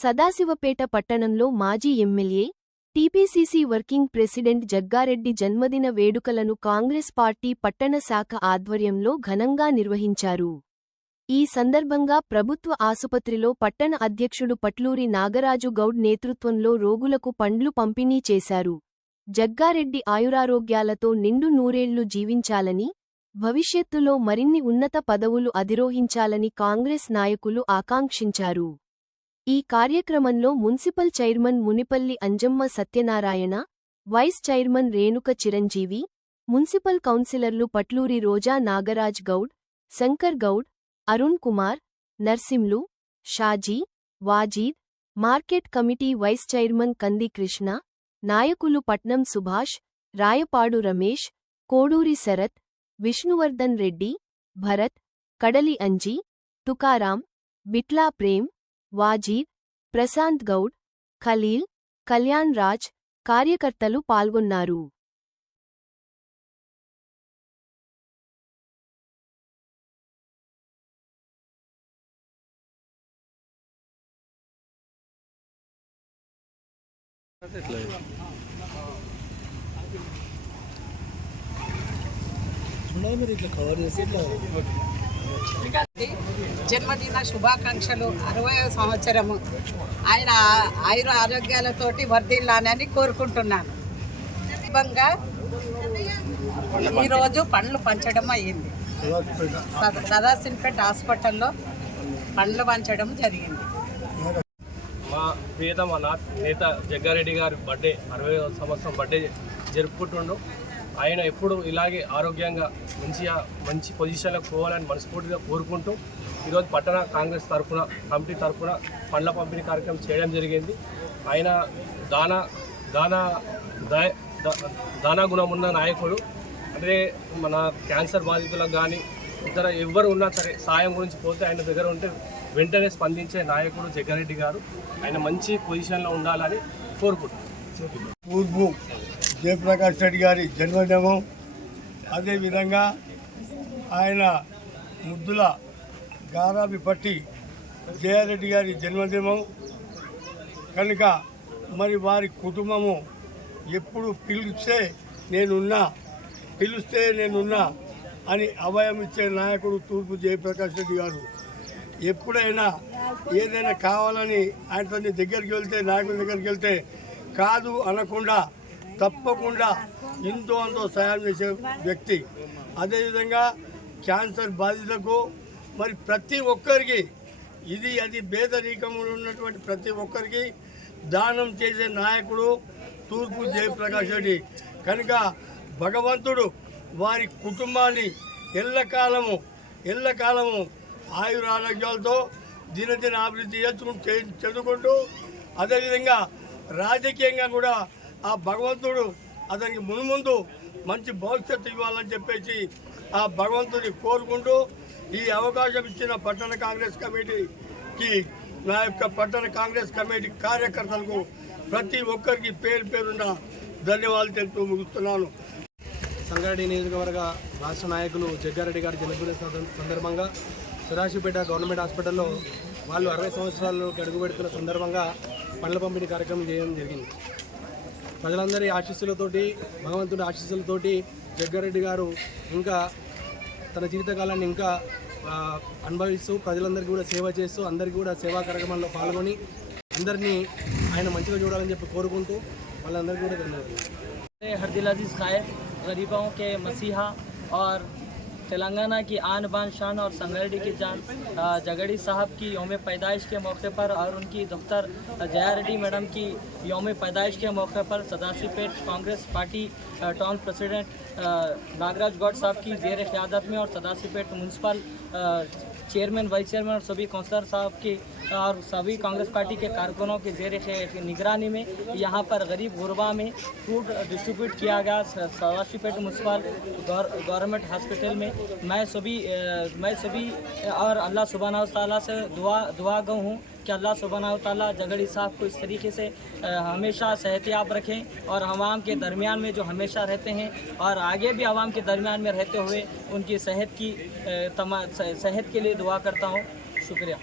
సదాశివపేట పట్టణంలో మాజీ MLA, TPCC working president Jagga Reddy జన్మదిన వేడుకలను కాంగ్రెస్ పార్టీ పట్టణ శాఖ ఆధ్వర్యంలో ఘనంగా నిర్వహించారు. ఈ సందర్భంగా ప్రభుత్వ ఆసుపత్రిలో పట్టణ అధ్యక్షుడు పట్లూరి నాగరాజు గౌడ్ నేతృత్వంలో రోగులకు పండ్లు పంపిణీ చేశారు. జగ్గారెడ్డి ఆయురారోగ్యాలతో నిండు నూరేళ్లు జీవించాలని, భవిష్యత్తులో మరిన్ని ఉన్నత పదవులు అధిరోహించాలని కాంగ్రెస్ నాయకులు ఆకాంక్షించారు. ఈ కార్యక్రమంలో municipal chairman Munipalli Anjamma Satyanarayana, vice chairman Renuka Chiranjeevi, municipal కౌన్సిలర్లు Patluri Roja Nagaraj Goud, Shankar Goud, Arun Kumar, Narsimlu, Shaji, Wajid, market committee vice chairman Kandi Krishna, నాయకులు పట్నం సుభాష్, రాయపాడు రమేష్, కోడూరి శరత్, విష్ణువర్ధన్ రెడ్డి, భరత్, కడలి అంజీ, తుకారాం, బిట్లా ప్రేమ్, వాజీద్, ప్రశాంత్ గౌడ్, ఖలీల్, కళ్యాణ్ రాజ్ కార్యకర్తలు పాల్గొన్నారు. జన్మదిన శుభాకాంక్షలు. 60వ సంవత్సరము ఆయన ఆయుర ఆరోగ్యాలతోటి వర్ధిల్లానని కోరుకుంటున్నాను. ఈరోజు పండ్లు పంచడం అయ్యింది. సదాశివపేట హాస్పిటల్లో పండ్లు పంచడం జరిగింది. మా ప్రియతమ నేత జగ్గారెడ్డి గారి బర్త్డే 60వ సంవత్సరం బర్త్డే జరుపుకుంటుండు. ఆయన ఎప్పుడు ఇలాగే ఆరోగ్యంగా మంచి పొజిషన్లో పోవాలని మనస్ఫూర్తిగా కోరుకుంటూ ఈరోజు పట్టణ కాంగ్రెస్ తరఫున కమిటీ తరఫున పండ్ల పంపిణీ కార్యక్రమం చేయడం జరిగింది. ఆయన దానా గుణం ఉన్న నాయకుడు. అంటే మన క్యాన్సర్ బాధితులకు కానీ ఇతర ఎవరు ఉన్నా సరే సాయం గురించి పోతే ఆయన దగ్గర ఉంటే వెంటనే స్పందించే నాయకుడు జగ్గారెడ్డి గారు. ఆయన మంచి పొజిషన్లో ఉండాలని కోరుకుంటున్నాను. పూర్వు జయప్రకాష్ రెడ్డి గారి జన్మదినం, అదేవిధంగా ఆయన ముద్దుల గారాబి పట్టి జయారెడ్డి గారి జన్మదినం కనుక మరి వారి కుటుంబము ఎప్పుడు పిలిస్తే నేనున్నా అని అభయం ఇచ్చే నాయకుడు తూర్పు జయప్రకాష్ రెడ్డి గారు. ఎప్పుడైనా ఏదైనా కావాలని ఆయనతో దగ్గరికి వెళ్తే, నాయకుల దగ్గరికి వెళ్తే కాదు అనకుండా తప్పకుండా ఎంతో అంతో సహాయం చేసే వ్యక్తి. అదేవిధంగా క్యాన్సర్ బాధితులకు మరి ప్రతి ఒక్కరికి అది పేదరికంలో ఉన్నటువంటి ప్రతి ఒక్కరికి దానం చేసే నాయకుడు తూర్పు జయప్రకాష్ రెడ్డి. కనుక భగవంతుడు వారి కుటుంబాన్ని ఎల్లకాలము ఆయురారోగ్యాలతో దినదిన అభివృద్ధి చదువుకుంటూ అదేవిధంగా రాజకీయంగా కూడా ఆ భగవంతుడు అతనికి మున్ముందు మంచి భవిష్యత్తు ఇవ్వాలని చెప్పేసి ఆ భగవంతుని కోరుకుంటూ ఈ అవకాశం ఇచ్చిన పట్టణ కాంగ్రెస్ కమిటీకి, నా యొక్క పట్టణ కాంగ్రెస్ కమిటీ కార్యకర్తలకు ప్రతి ఒక్కరికి పేరున్న ధన్యవాదాలు తెలుపుతూ ముగిస్తున్నాను. సంగారెడ్డి నియోజకవర్గ రాష్ట్ర నాయకులు జగ్గారెడ్డి గారి జన్మదిన సందర్భంగా సదాశివపేట గవర్నమెంట్ హాస్పిటల్లో వాళ్ళు 60 సంవత్సరాల్లోకి అడుగుపెడుతున్న సందర్భంగా పండ్ల పంపిణీ కార్యక్రమం చేయడం జరిగింది. ప్రజలందరి ఆశీస్సులతోటి, భగవంతుడి ఆశీస్సులతోటి జగ్గారెడ్డి గారు ఇంకా తన జీవితకాలాన్ని ఇంకా అనుభవిస్తూ ప్రజలందరికీ కూడా సేవ చేస్తూ అందరికీ కూడా సేవా కార్యక్రమాల్లో పాల్గొని అందరినీ ఆయన మంచిగా చూడాలని చెప్పి కోరుకుంటూ వాళ్ళందరికీ కూడా ధన్యవాదాలు. हरदिल अजीज़ खायर, गरीबों के मसीहा और तेलंगाना की आन बान शान और संगारेड्डी की जान जगड़ी साहब की योम पैदाइश के मौके पर और उनकी दफ्तर जया रेड्डी मैडम की योम पैदाइश के मौके पर Sadashivpet Congress party town president Nagaraj Goud साहब की ज़ेर क़यादत में और Sadashivpet municipal chairman, vice chairman और सभी काउंसलर साहब की और सभी कांग्रेस पार्टी के कारकुनों के ज़ेर निगरानी में यहाँ पर गरीब गुरबा में फूड डिस्ट्रीब्यूट किया गया सदाशिवपेट म्यूनसिपल गवर्नमेंट हॉस्पिटल में। मैं सभी और अल्लाह सुब्हानहू तआला से दुआ गो हूँ कि अल्लाह सुब्हानहू तआला जगड़ी साहब को इस तरीके से हमेशा सेहतियाब रखें और आवाम के दरमियान में जो हमेशा रहते हैं और आगे भी आवाम के दरमियान में रहते हुए उनकी सेहत के लिए दुआ करता हूँ। शुक्रिया।